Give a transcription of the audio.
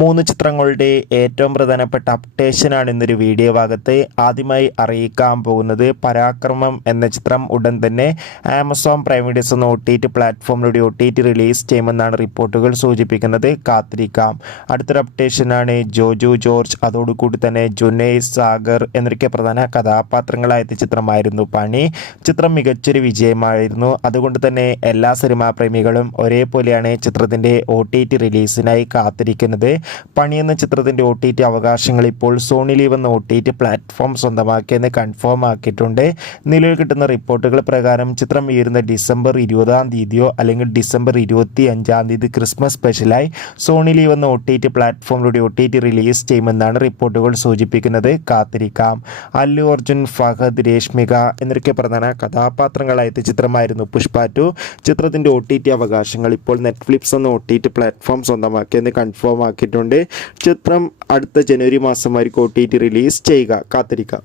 3 ചിത്രങ്ങളുടെ ഏറ്റവും പ്രധാനപ്പെട്ട അപ്ഡേഷനാണ് ഇന്നൊരു വീഡിയോ ഭാഗത്ത് ആദ്യമായി അറിയിക്കാൻ പോകുന്നത്. പരാക്രമം എന്ന ചിത്രം ഉടൻ തന്നെ ആമസോൺ പ്രൈം വീഡിയോസ് എന്ന OTT പ്ലാറ്റ്ഫോമിലൂടെ OTT റിലീസ് ചെയ്യുമെന്നാണ് റിപ്പോർട്ടുകൾ സൂചിപ്പിക്കുന്നത്. കാത്തിരിക്കാം. അടുത്തൊരു അപ്ഡേഷനാണ് ജോജു ജോർജ്, അതോടുകൂടി തന്നെ ജുനൈദ് സാഗർ എന്നൊക്കെ പ്രധാന കഥാപാത്രങ്ങളായ ചിത്രമായിരുന്നു പണി. ചിത്രം മികച്ചൊരു വിജയമായിരുന്നു. അതുകൊണ്ട് തന്നെ എല്ലാ സിനിമാ പ്രേമികളും ഒരേപോലെയാണ് ചിത്രത്തിൻ്റെ OTT റിലീസിനായി കാത്തിരിക്കുന്നത്. പണി എന്ന ചിത്രത്തിൻ്റെ OTT അവകാശങ്ങൾ ഇപ്പോൾ സോണി ലീവ് എന്ന OTT പ്ലാറ്റ്ഫോം സ്വന്തമാക്കിയെന്ന് കൺഫേം ആക്കിയിട്ടുണ്ട്. നിലവിൽ കിട്ടുന്ന റിപ്പോർട്ടുകൾ പ്രകാരം ചിത്രം വരുന്ന ഡിസംബർ 20 അല്ലെങ്കിൽ ഡിസംബർ 25 ക്രിസ്മസ് സ്പെഷ്യലായി സോണി ലീവ് എന്ന OTT പ്ലാറ്റ്ഫോമിലൂടെ OTT റിലീസ് ചെയ്യുമെന്നാണ് റിപ്പോർട്ടുകൾ സൂചിപ്പിക്കുന്നത്. കാത്തിരിക്കാം. അല്ലു അർജുൻ, ഫഹദ്, രേഷ്മിക എന്നൊക്കെ പ്രധാന കഥാപാത്രങ്ങളായ ചിത്രമായിരുന്നു പുഷ്പ 2. ചിത്രത്തിൻ്റെ OTT അവകാശങ്ങൾ ഇപ്പോൾ നെറ്റ്ഫ്ലിക്സ് എന്ന OTT പ്ലാറ്റ്ഫോം സ്വന്തമാക്കിയെന്ന് കൺഫേം ആക്കിയിട്ടുണ്ട്. ചിത്രം അടുത്ത ജനുവരി മാസമായിരിക്കും OTT റിലീസ് ചെയ്യുക. കാത്തിരിക്കാം.